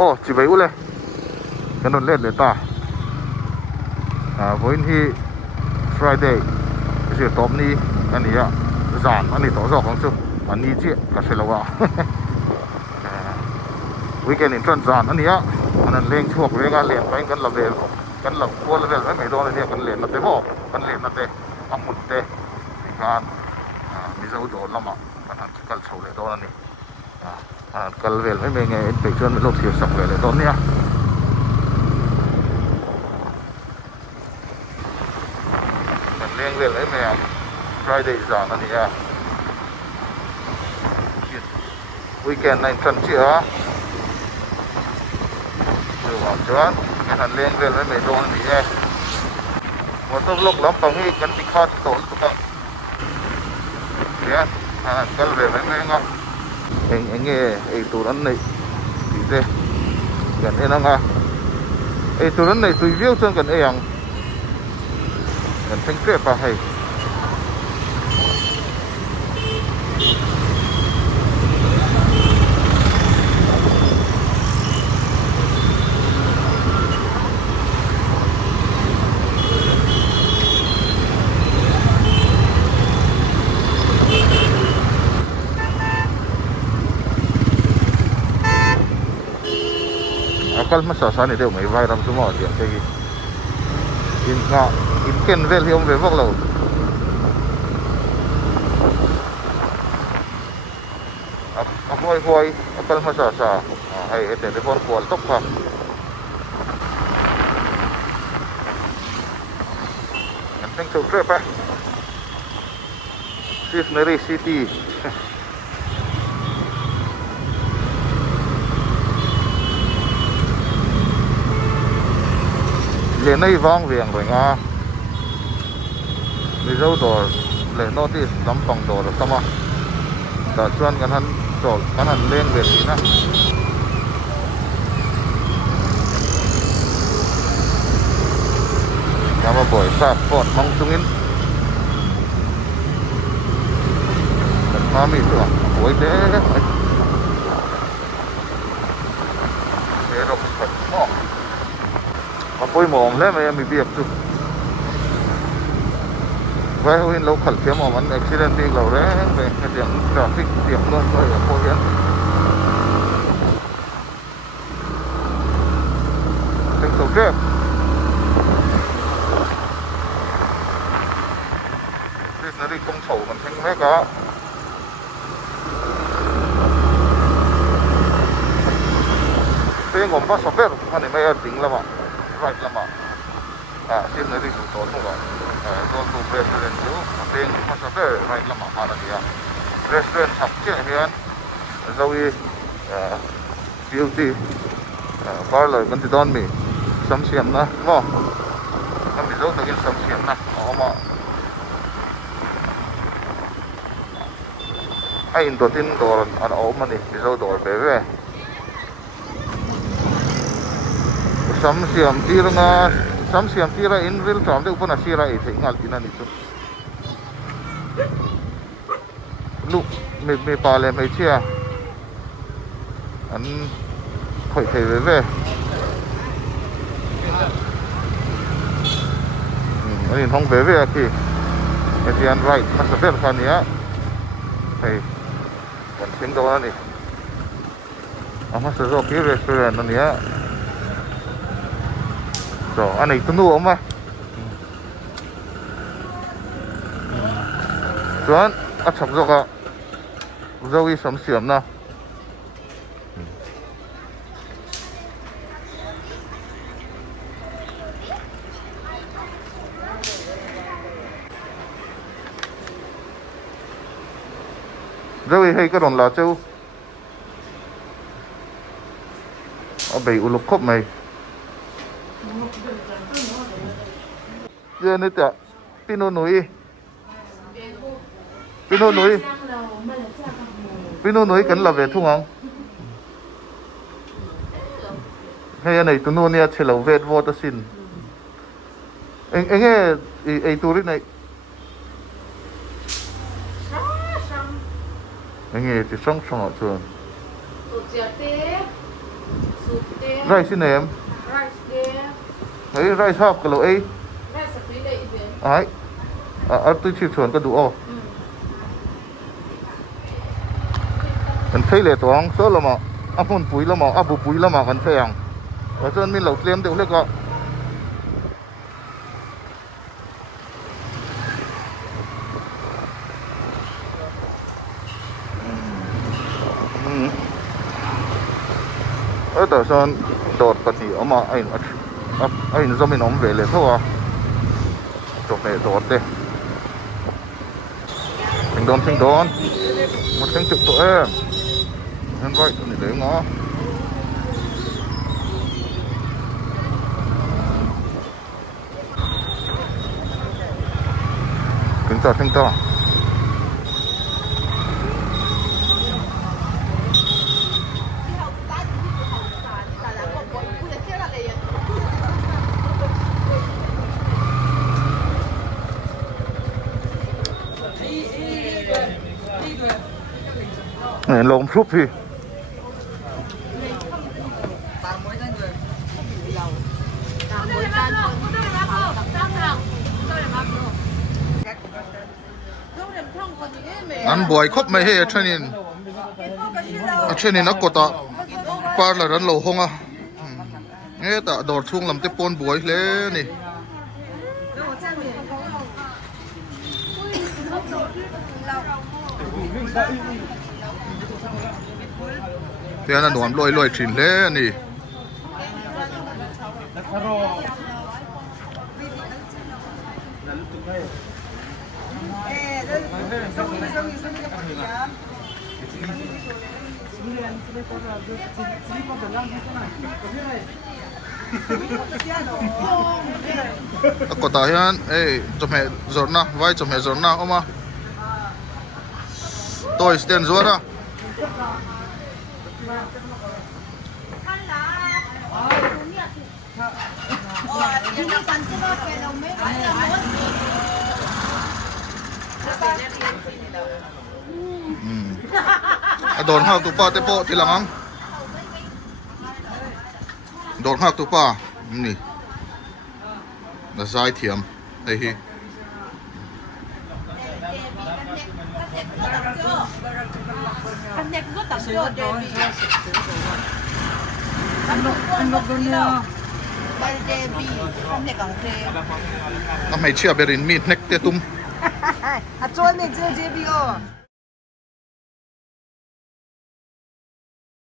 ô chỉ vậy u lên cái nón lên để ta với hi Friday cái tóm ni anh ấy giản anh ấy tỏ rõ không chứ anh ấy chuyện cả sẽ lâu à weekend in trần giản anh ấy anh lên chuộc với cái liền với cái là về cái là qua là về với mấy đôi này cái liền là thế bỏ cái liền là thế ăn một thế thì cái mi dâu đồ lắm à cái cái sầu lại đó này cái về với mấy ngày phải chuyên với lột thiệt sọc về lại đó nhá lên về lấy mẹ Friday giản anh ấy weekend này trần chị á rồi vào chán cái thằng lên về lấy mấy đôi này một số lúc lắm bằng cái bị khát tổn tụi bạn nhé cái về mấy mấy ngon anh nghe ấy tụi anh này thì thế gần đây nó nghe ấy tụi anh này tụi viêu chân gần ấy ăn gần thanh kẹp à hay akal masasa ni deu mai vai ram sumo dia tegi in nga in ken vel hiom ve vok lo hoi akal masasa hai ete telefon call tok pa kan teng so trip pa Sydney City lên đây vang viền rồi nga bây giờ đồ lên nó thì tấm phòng đồ được không ạ ta chuyên cái hắn đồ cái hắn lên về tí nữa làm một buổi sạp phốt mong tung in mà mình tưởng buổi thế để đọc thật mong mà bôi mồm lên mà em bị việc chứ vậy hồi lâu khẩn khiếm mà vẫn accident đi lâu đấy về cái điểm traffic điểm luôn rồi ở phố hiến thành số trước nó đi công sổ còn thanh mấy cả thế ngồm bắt sắp bếp anh ấy mới tính lắm ạ right lắm ạ xin nó đi chủ tốn không rồi rồi tụ restaurant chú tên mà sắp bếp right lắm ạ mà là gì ạ restaurant sắp chết hiền dâu y beauty parlor con thì đón mì sắm xiêm na ngon con bị dâu tới sắm xiêm na mà ai đồ tin đồ ăn ốm mà đi bị dâu đồ về sắm xiêm tira nga sắm xiêm tira in vil tram de upana sira e thing ngal ina ni chu lu me pa le me chia an khoi thei ve anh hong về kì cái gì ăn right mà sẽ biết phần nhá thầy còn tiếng đó này mà sẽ rồi cái restaurant nó nhá rồi anh này tôi nuôi ông mà chuẩn chọc rồi cả rồi sắm xiêm nào rồi hay cái đòn lá châu ở bể u lục khóc mày giờ này ta pino núi cần là về thung không hay này tụi nó nè chỉ là về vô ta xin anh nghe ấy tourist này anh nghe thì sống sống ở trường rice nêm Rice there. ấy rice hấp cái lỗ ấy Rice là quý lệ về. ấy tôi chịu chuẩn cái đủ ô mình thấy lệ toán số là mà phun bụi là mà bù bụi là mà còn thấy hàng và cho nên mình lẩu tiêm đều lấy có ở đó son đột bật thì mà anh do mình ông về lại thôi à chụp về đột đi thỉnh đón một thanh chụp tụi em vậy tụi này lấy ngó thỉnh ta này lồng súp thì ăn bồi khóc mày hết cho nên nó có ta par là rắn lầu không à nghe ta đổ xuống làm tiếp pon bồi lên nè thế là nón lôi chỉnh lên nè có ta hiện chụp hệ giọt na vai chụp hệ giọt na oma tôi stand giọt na đồn hạc tụ pa te po thì lang đồn hạc tụ pa nè là dai thiam đây hi Anh nhạc có tặng cho Debbie. Anh bọc luôn nha. Đây Debbie, anh nhạc còn thế. nó mày chia berin meat neck te tum À, cho anh mình chưa Debbie ơi.